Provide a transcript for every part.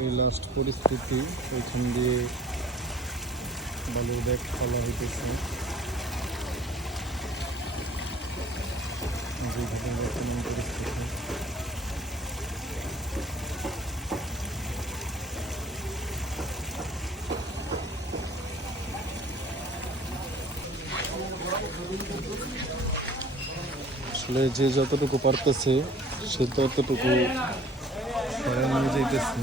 এই লাস্ট পরিস্থিতি, ওইখান দিয়ে বালুর ব্যাগ ফেলা হইতেছে। বর্তমান পরিস্থিতি আসলে যে যতটুকু পারতেছে সে ততটুকু নিয়ে যাইতেছে।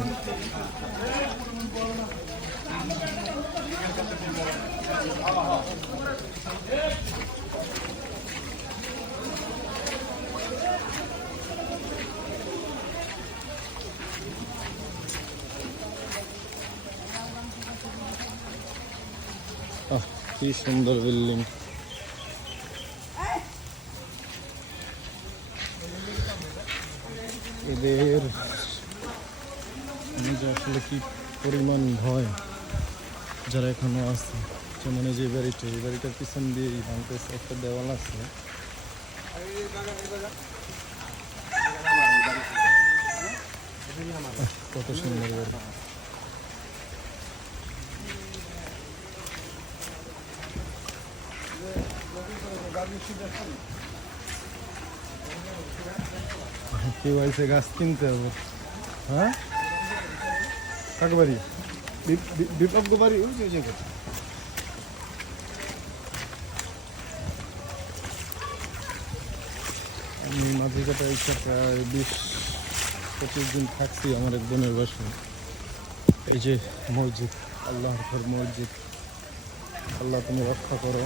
কি সুন্দর বিল্ডিং। এদের আসলে কি পরিমাণ ভয় যারা এখনো আছে। যেমন এই যে বাড়িটার পিছন দিয়ে ভাঙতেছে, একটা দেওয়াল আছে। কত সুন্দর বাড়ি। কেউ আইসে গাছ কিনতে হবে। হ্যাঁ, কাকে বাড়ি? বিপ্লব বাড়ি ওই যে জায়গা। আমি মাঝিকাটা ইচ্ছা প্রায় 20-25 দিন থাকছি আমার এক বোনের বাসায়। এই যে মসজিদ, আল্লাহর ঘর মসজিদ। আল্লাহ তুমি রক্ষা করো।